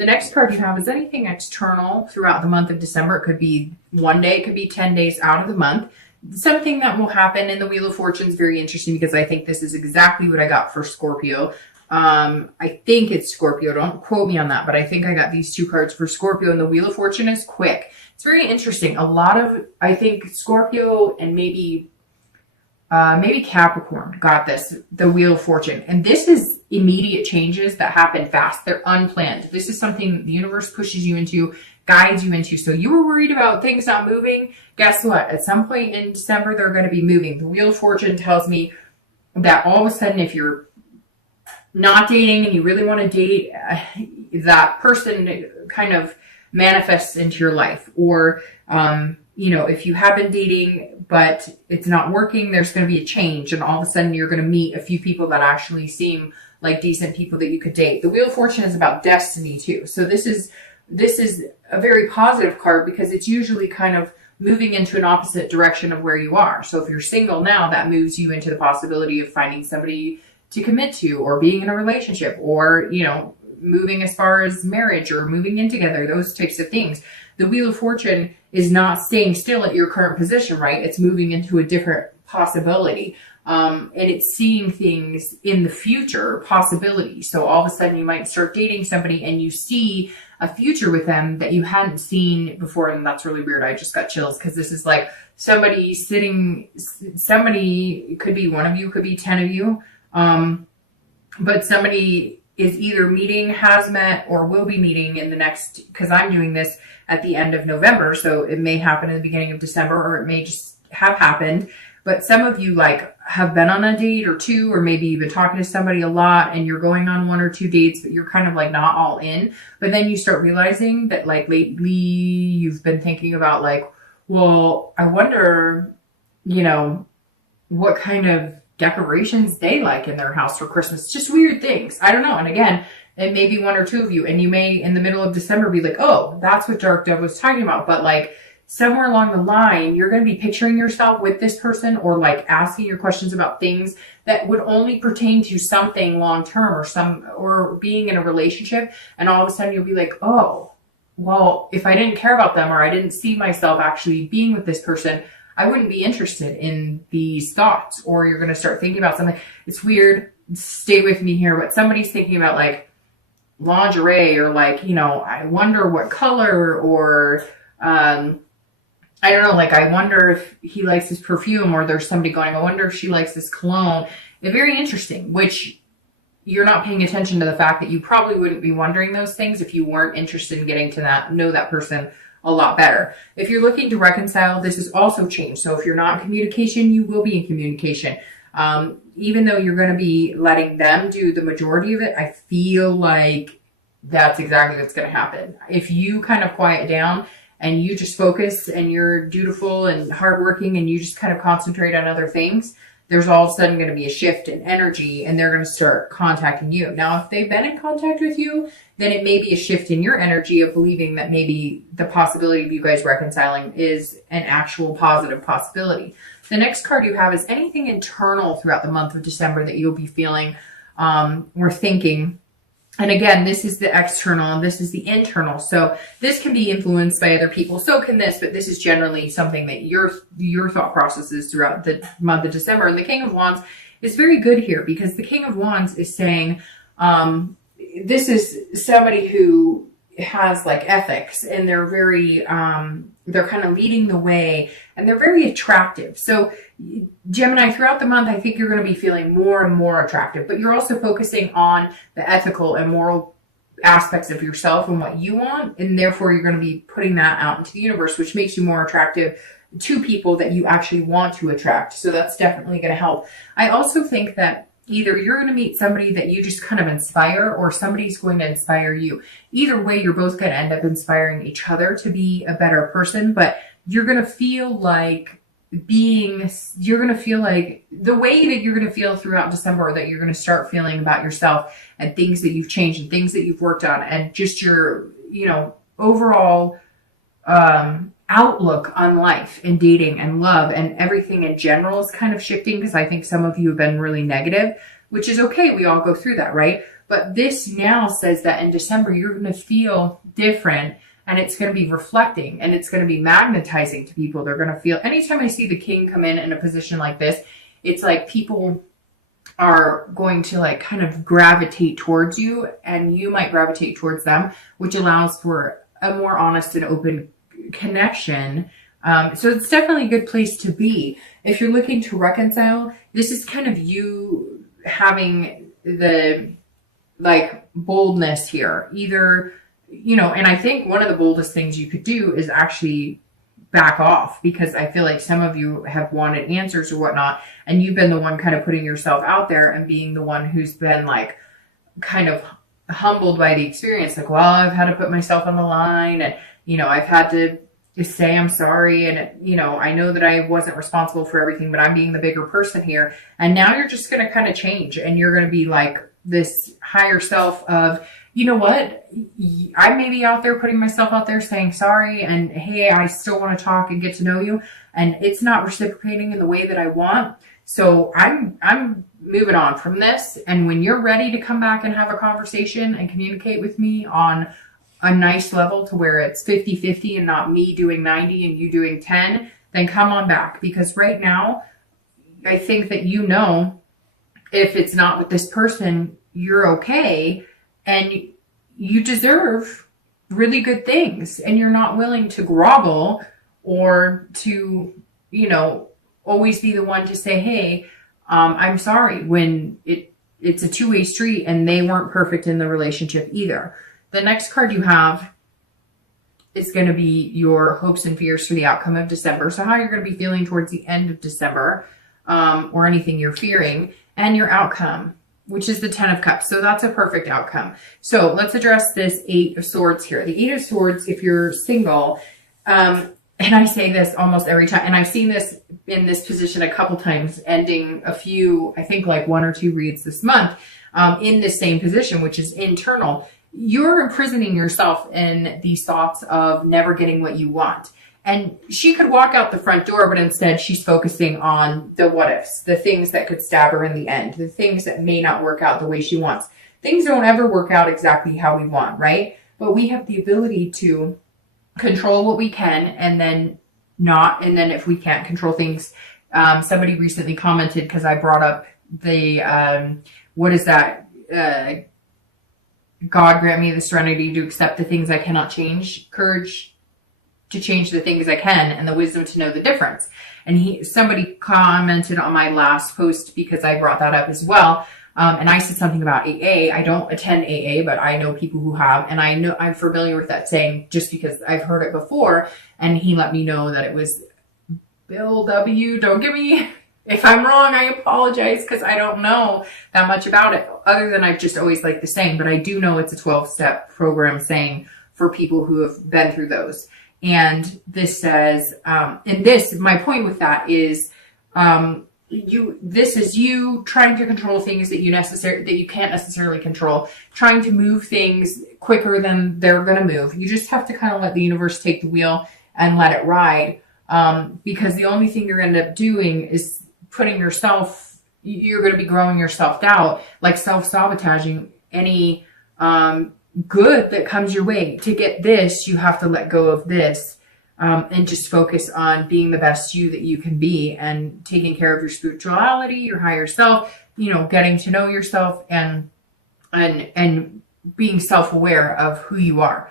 The next card you have is anything external throughout the month of December. It could be one day, it could be 10 days out of the month. Something that will happen in the Wheel of Fortune is very interesting because I think this is exactly what I got for Scorpio. I think it's Scorpio. Don't quote me on that, but I think I got these two cards for Scorpio, and the Wheel of Fortune is quick. It's very interesting. I think Scorpio and maybe Capricorn got this, the Wheel of Fortune. And this is immediate changes that happen fast. They're unplanned. This is something the universe pushes you into, guides you into. So you were worried about things not moving. Guess what? At some point in December, they're going to be moving. The Wheel of Fortune tells me that all of a sudden, if you're not dating and you really want to date, that person kind of manifests into your life. Or, if you have been dating, but it's not working, there's going to be a change. And all of a sudden you're going to meet a few people that actually seem like decent people that you could date. The Wheel of Fortune is about destiny too. So this is a very positive card because it's usually kind of moving into an opposite direction of where you are. So if you're single now, that moves you into the possibility of finding somebody to commit to, or being in a relationship, or, moving as far as marriage or moving in together, those types of things. The Wheel of Fortune is not staying still at your current position, right? It's moving into a different possibility. And it's seeing things in the future, possibilities. So all of a sudden you might start dating somebody and you see a future with them that you hadn't seen before. And that's really weird. I just got chills because this is like somebody could be one of you, could be 10 of you. But somebody is either meeting, has met, or will be meeting in the next, because I'm doing this at the end of November. So it may happen in the beginning of December, or it may just have happened. But some of you have been on a date or two, or maybe you've been talking to somebody a lot and you're going on one or two dates, but you're kind of not all in. But then you start realizing that lately you've been thinking about well, I wonder, what kind of decorations they like in their house for Christmas. Just weird things. I don't know. And again, it may be one or two of you, and you may in the middle of December be like, oh, that's what Dark Dove was talking about. But somewhere along the line, you're going to be picturing yourself with this person, or asking your questions about things that would only pertain to something long-term, or being in a relationship. And all of a sudden you'll be like, oh, well, if I didn't care about them, or I didn't see myself actually being with this person, I wouldn't be interested in these thoughts. Or you're going to start thinking about something. It's weird. Stay with me here. But somebody's thinking about lingerie, or I wonder what color, or, I don't know, I wonder if he likes this perfume, or there's somebody going, I wonder if she likes this cologne. It's very interesting, which you're not paying attention to the fact that you probably wouldn't be wondering those things if you weren't interested in getting to know that person a lot better. If you're looking to reconcile, this is also change. So if you're not in communication, you will be in communication. Even though you're going to be letting them do the majority of it, I feel like that's exactly what's going to happen. If you kind of quiet down and you just focus and you're dutiful and hardworking and you just kind of concentrate on other things, there's all of a sudden going to be a shift in energy and they're going to start contacting you. Now, if they've been in contact with you, then it may be a shift in your energy of believing that maybe the possibility of you guys reconciling is an actual positive possibility. The next card you have is anything internal throughout the month of December that you'll be feeling or thinking. And again, this is the external and this is the internal. So this can be influenced by other people. So can this, but this is generally something that your thought processes throughout the month of December. And the King of Wands is very good here because the King of Wands is saying, this is somebody who has ethics, and they're very, they're kind of leading the way, and they're very attractive. So Gemini, throughout the month, I think you're going to be feeling more and more attractive, but you're also focusing on the ethical and moral aspects of yourself and what you want. And therefore you're going to be putting that out into the universe, which makes you more attractive to people that you actually want to attract. So that's definitely going to help. I also think that either you're going to meet somebody that you just kind of inspire, or somebody's going to inspire you. Either way, you're both going to end up inspiring each other to be a better person, but you're going to feel like you're going to feel like the way that you're going to feel throughout December, that you're going to start feeling about yourself and things that you've changed and things that you've worked on, and just your, overall, outlook on life and dating and love and everything in general is kind of shifting, because I think some of you have been really negative, which is okay. We all go through that, right? But this now says that in December, you're going to feel different, and it's going to be reflecting, and it's going to be magnetizing to people. They're going to feel, anytime I see the king come in a position like this, it's like people are going to like kind of gravitate towards you, and you might gravitate towards them, which allows for a more honest and open connection. So it's definitely a good place to be. If you're looking to reconcile, this is kind of you having the like boldness here. Either, you know, and I think one of the boldest things you could do is actually back off, because I feel like some of you have wanted answers or whatnot, and you've been the one kind of putting yourself out there and being the one who's been like kind of humbled by the experience. Like, well, I've had to put myself on the line, and, you know, I've had to say I'm sorry, and, you know, I know that I wasn't responsible for everything, but I'm being the bigger person here. And now you're just going to kind of change, and you're going to be like this higher self of, you know what, I may be out there putting myself out there saying sorry, and hey, I still want to talk and get to know you, and it's not reciprocating in the way that I want. So I'm moving on from this. And when you're ready to come back and have a conversation and communicate with me on a nice level to where it's 50-50 and not me doing 90 and you doing 10, then come on back. Because right now, I think that, you know, if it's not with this person, you're okay. And you deserve really good things, and you're not willing to grovel or to, you know, always be the one to say, hey, I'm sorry, when it's a two-way street and they weren't perfect in the relationship either. The next card you have is going to be your hopes and fears for the outcome of December. So how you're going to be feeling towards the end of December, or anything you're fearing, and your outcome, which is the 10 of Cups. So that's a perfect outcome. So let's address this 8 of Swords here. The 8 of Swords, if you're single, and I say this almost every time, and I've seen this in this position a couple times, ending a few, I think like 1 or 2 reads this month, in this same position, which is internal. You're imprisoning yourself in these thoughts of never getting what you want. And she could walk out the front door, but instead she's focusing on the what ifs, the things that could stab her in the end, the things that may not work out the way she wants. Things don't ever work out exactly how we want, right? But we have the ability to control what we can, and then not. And then if we can't control things, somebody recently commented, because I brought up the, what is that? God grant me the serenity to accept the things I cannot change, courage to change the things I can, and the wisdom to know the difference. And somebody commented on my last post, because I brought that up as well. And I said something about AA. I don't attend AA, but I know people who have, and I know I'm familiar with that saying just because I've heard it before. And he let me know that it was Bill W. Don't give me, if I'm wrong, I apologize, because I don't know that much about it, other than I've just always liked the saying. But I do know it's a 12-step program saying for people who have been through those. And this says, and this, my point with that is, this is you trying to control things that you can't necessarily control, trying to move things quicker than they're going to move. You just have to kind of let the universe take the wheel and let it ride. Because the only thing you're going to end up doing is you're going to be growing your self-doubt, like self-sabotaging any, good that comes your way. To get this, you have to let go of this, and just focus on being the best you that you can be, and taking care of your spirituality, your higher self, you know, getting to know yourself, and being self-aware of who you are.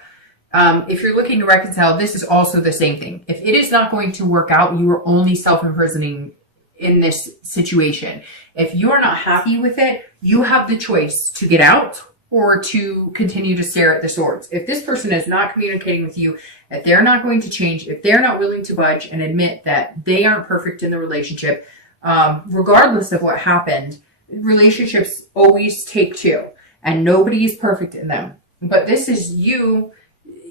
If you're looking to reconcile, this is also the same thing. If it is not going to work out, you are only self-imprisoning in this situation. If you are not happy with it, you have the choice to get out or to continue to stare at the swords. If this person is not communicating with you, if they're not going to change, if they're not willing to budge and admit that they aren't perfect in the relationship, regardless of what happened, relationships always take 2, and nobody is perfect in them. But this is you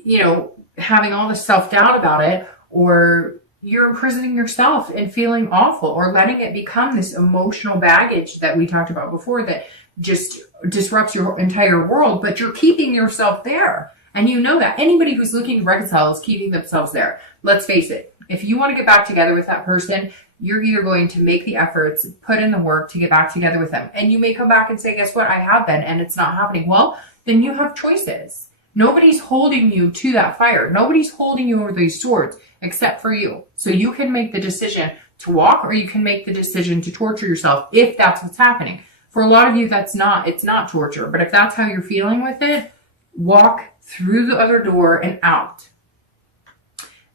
know, having all this self-doubt about it, or you're imprisoning yourself and feeling awful, or letting it become this emotional baggage that we talked about before that just disrupts your entire world, but you're keeping yourself there. And you know that. Anybody who's looking to reconcile is keeping themselves there. Let's face it. If you want to get back together with that person, you're either going to make the efforts, put in the work to get back together with them. And you may come back and say, guess what? I have been and it's not happening. Well, then you have choices. Nobody's holding you to that fire. Nobody's holding you over these swords except for you. So you can make the decision to walk, or you can make the decision to torture yourself if that's what's happening. For a lot of you, it's not torture. But if that's how you're feeling with it, walk through the other door and out.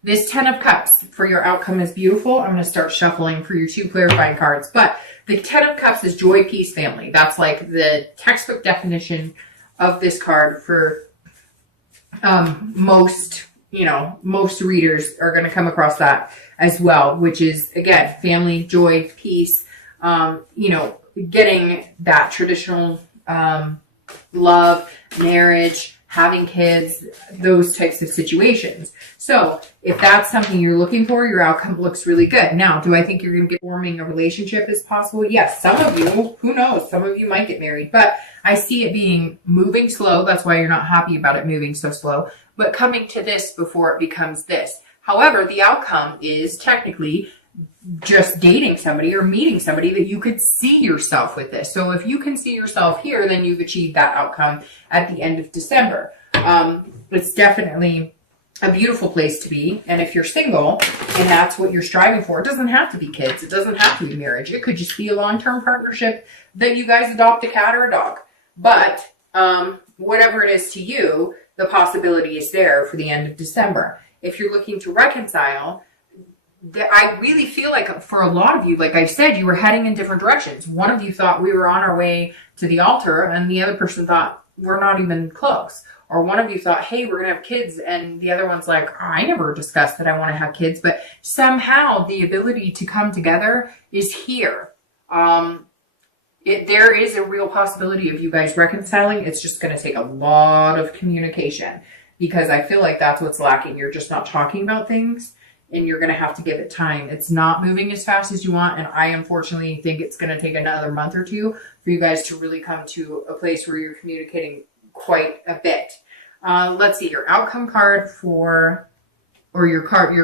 This 10 of Cups for your outcome is beautiful. I'm going to start shuffling for your 2 clarifying cards. But the 10 of Cups is joy, peace, family. That's like the textbook definition of this card for most readers are going to come across that as well, which is, again, family, joy, peace, getting that traditional love, marriage, having kids, those types of situations. So if that's something you're looking for, your outcome looks really good. Now, do I think you're going to get forming a relationship is possible? Yes. Some of you, who knows? Some of you might get married, but I see it being moving slow. That's why you're not happy about it moving so slow, but coming to this before it becomes this. However, the outcome is technically just dating somebody or meeting somebody that you could see yourself with this. So if you can see yourself here, then you've achieved that outcome at the end of December. It's definitely a beautiful place to be. And if you're single and that's what you're striving for, it doesn't have to be kids. It doesn't have to be marriage. It could just be a long-term partnership that you guys adopt a cat or a dog. But whatever it is to you, the possibility is there for the end of December. If you're looking to reconcile, I really feel like for a lot of you, like I said, you were heading in different directions. One of you thought we were on our way to the altar, and the other person thought we're not even close. Or one of you thought, hey, we're going to have kids, and the other one's like, I never discussed that I want to have kids. But somehow the ability to come together is here. There is a real possibility of you guys reconciling. It's just going to take a lot of communication, because I feel like that's what's lacking. You're just not talking about things, and you're going to have to give it time. It's not moving as fast as you want, and I unfortunately think it's going to take another month or two for you guys to really come to a place where you're communicating quite a bit. Let's see, your outcome card you're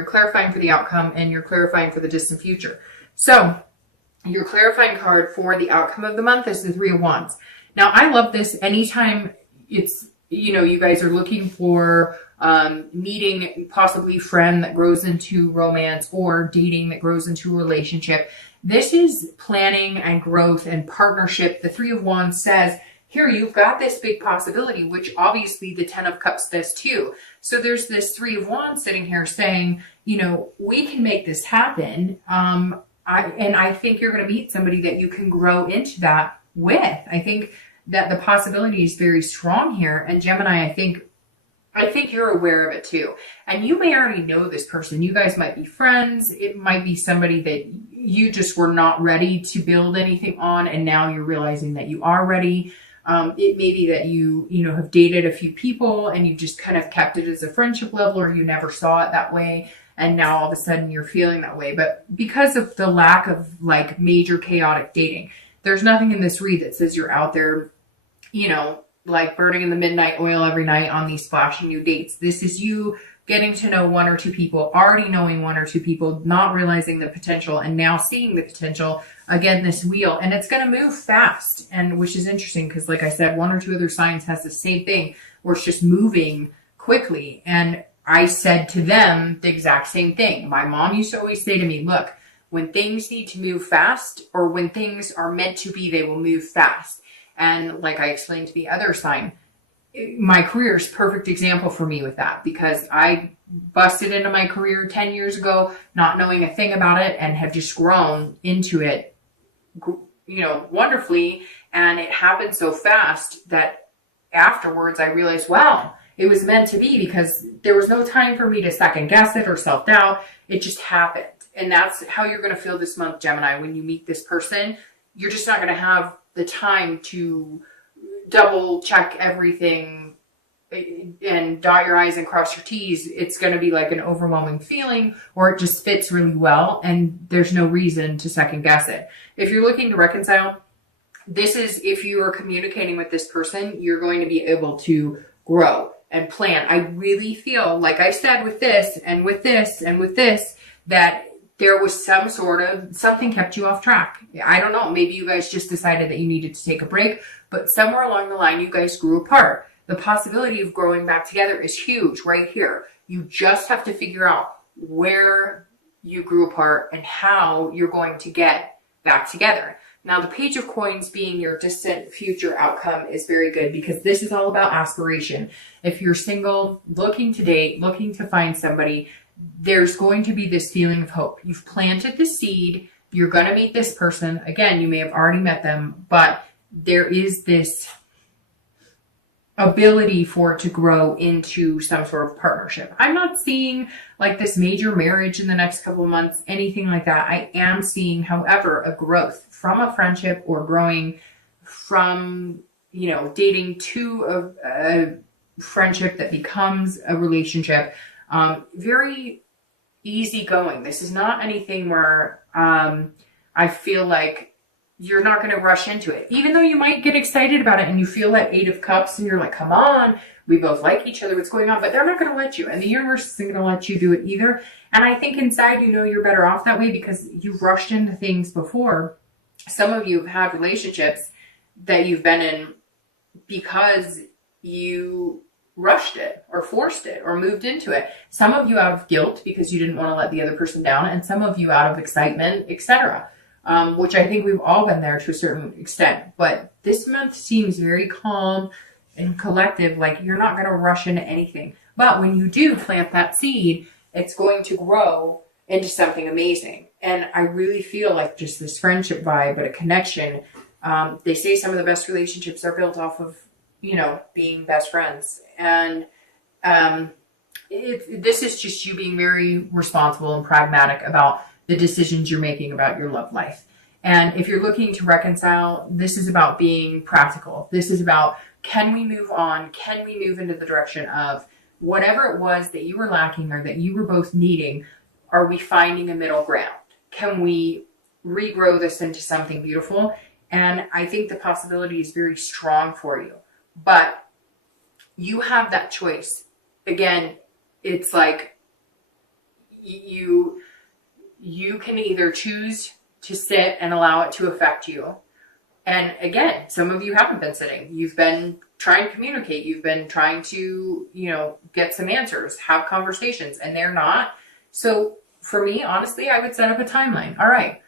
clarifying for the outcome, and you're clarifying for the distant future. So your clarifying card for the outcome of the month is the 3 of Wands. Now, I love this anytime it's, you guys are looking for meeting possibly friend that grows into romance, or dating that grows into a relationship. This is planning and growth and partnership. The 3 of Wands says, here, you've got this big possibility, which obviously the 10 of Cups does too. So there's this 3 of Wands sitting here saying, we can make this happen. I think you're going to meet somebody that you can grow into that with. I think that the possibility is very strong here. And Gemini, I think you're aware of it too. And you may already know this person. You guys might be friends. It might be somebody that you just were not ready to build anything on, and now you're realizing that you are ready. It may be that you have dated a few people and you just kind of kept it as a friendship level, or you never saw it that way, and now all of a sudden you're feeling that way. But because of the lack of like major chaotic dating, there's nothing in this read that says you're out there, like burning in the midnight oil every night on these flashy new dates. This is you getting to know 1 or 2 people, already knowing 1 or 2 people, not realizing the potential, and now seeing the potential. Again, this wheel, and it's going to move fast, and which is interesting because, like I said, 1 or 2 other signs has the same thing, where it's just moving quickly. And I said to them the exact same thing. My mom used to always say to me, look, when things need to move fast, or when things are meant to be, they will move fast. And like I explained to the other sign, my career is a perfect example for me with that, because I busted into my career 10 years ago, not knowing a thing about it, and have just grown into it, wonderfully. And it happened so fast that afterwards I realized, wow, it was meant to be, because there was no time for me to second guess it or self-doubt. It just happened. And that's how you're going to feel this month, Gemini, when you meet this person. You're just not going to have the time to double check everything and dot your I's and cross your T's. It's going to be like an overwhelming feeling, or it just fits really well, and there's no reason to second guess it. If you're looking to reconcile, this is, if you are communicating with this person, you're going to be able to grow and plan. I really feel, like I said, with this and with this and with this, that there was something kept you off track. I don't know. Maybe you guys just decided that you needed to take a break, but somewhere along the line, you guys grew apart. The possibility of growing back together is huge right here. You just have to figure out where you grew apart and how you're going to get back together. Now, the Page of Coins being your distant future outcome is very good because this is all about aspiration. If you're single, looking to date, looking to find somebody, there's going to be this feeling of hope. You've planted the seed. You're going to meet this person. Again, you may have already met them, but there is this ability for it to grow into some sort of partnership. I'm not seeing like this major marriage in the next couple of months, anything like that. I am seeing, however, a growth from a friendship or growing from, dating to a friendship that becomes a relationship. Very easygoing. This is not anything where I feel like you're not going to rush into it. Even though you might get excited about it and you feel that 8 of Cups and you're like, come on, we both like each other, what's going on? But they're not going to let you. And the universe isn't going to let you do it either. And I think inside, you're better off that way because you've rushed into things before. Some of you have had relationships that you've been in because you rushed it or forced it or moved into it. Some of you out of guilt because you didn't want to let the other person down, and some of you out of excitement, etc. Which I think we've all been there to a certain extent. But this month seems very calm and collective, like you're not going to rush into anything. But when you do plant that seed, it's going to grow into something amazing. And I really feel like just this friendship vibe, but a connection. They say some of the best relationships are built off of, being best friends. And this is just you being very responsible and pragmatic about the decisions you're making about your love life. And if you're looking to reconcile, this is about being practical. This is about, can we move on? Can we move into the direction of whatever it was that you were lacking or that you were both needing? Are we finding a middle ground? Can we regrow this into something beautiful? And I think the possibility is very strong for you. But you have that choice. Again, it's like you can either choose to sit and allow it to affect you. And again, some of you haven't been sitting. You've been trying to communicate. You've been trying to, get some answers, have conversations, and they're not. So for me, honestly, I would set up a timeline. All right,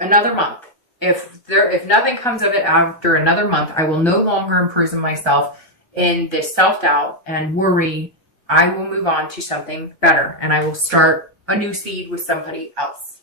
another month. If nothing comes of it after another month, I will no longer imprison myself in this self-doubt and worry. I will move on to something better, and I will start a new seed with somebody else.